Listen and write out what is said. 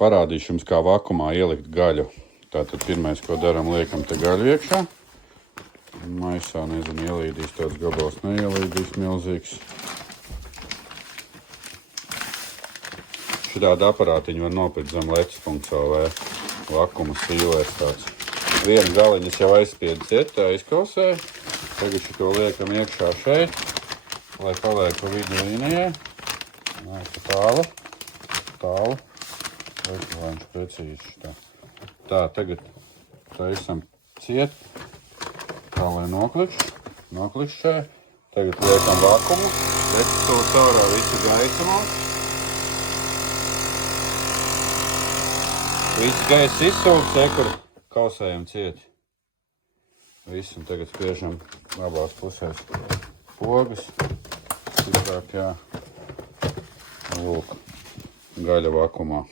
Parādīšu jums, kā vakumā ielikt gaļu. Tātad pirmais, ko daram, liekam te gaļu iekšā. Maisā, nezinu, ielīdīs tāds gabals, neielīdīs milzīgs. Šitādu aparātiņu var nopirkt zem letis.lv. Vakuma sīlēs tāds. Vienu galiņas jau aizspiedu cietā, izkausēju. Tagad šito liekam iekšā šeit, lai paliek pa vidu līnijai. Nē, tālu. Lai viņš precīzi šitā. Tā, tagad taisam ciet. Tā, lai noklikš šeit. Tagad liekam vakumu. Rekstūs ārā visu gaisa mums. Viss gaiss izsūks, kur kausējam cieti. Viss, un tagad spiežam abās pusēs pogas. Stiprāk, jā. Lūk, gaļa vakumā.